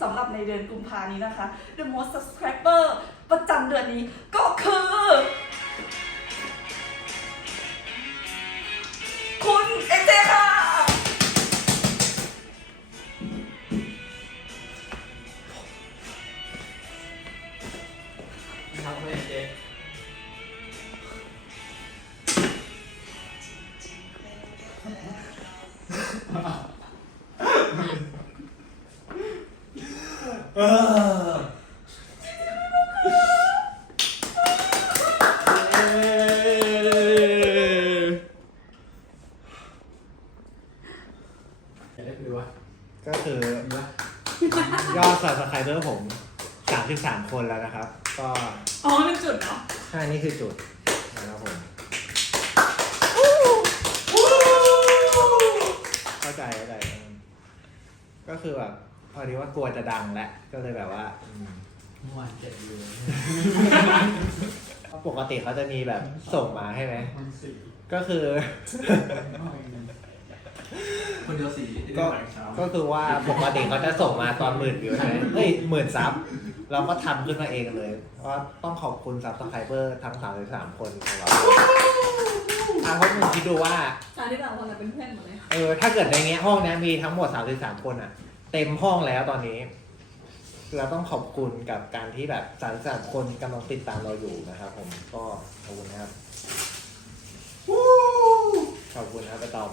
สำหรับในเดือนกุมภานี้นะคะ The most subscriber ประจำเดือนนี้ก็คือ คุณเอเจค่ะ ครับแม่เจ๊ เออจะได้ดูวะก็คือดูวะยอด subscriber ผม 33 คนแล้วนะครับ ก็อ๋อเป็นจุดเหรอใช่นี่คือจุดนะครับผมเข้าใจเข้าใจอืมก็คือแบบ พอดีว่ากลัวจะดังแล้วก็เลยแบบว่าอืมเมื่อวานเจ็ดวิวปกติเขาจะมีแบบส่งมาให้ไหมคนสี่ก็คือ คนเดียวสี่ก็ก็คือว่าปกติเขาจะส่งมาตอนหมื่นวิวใช่ไหมเฮ้ยหมื่นซับเราก็ทำขึ้นมาเองเลยว่าต้องขอบคุณซับสไครเบอร์ทั้ง 33 คนของเราทางพวกมึงคิดดูว่า การที่แบบวันละเป็นเพื่อนหมดเลย เออถ้าเกิดในเงี้ยห้องเนี้ยมีทั้งหมด 33 คนอะ เต็มห้องแล้วตอนนี้ เราต้องขอบคุณกับการที่แบบ33คนกำลังติดตามเราอยู่นะครับผมก็ขอบคุณนะครับขอบคุณนะครับไปตอม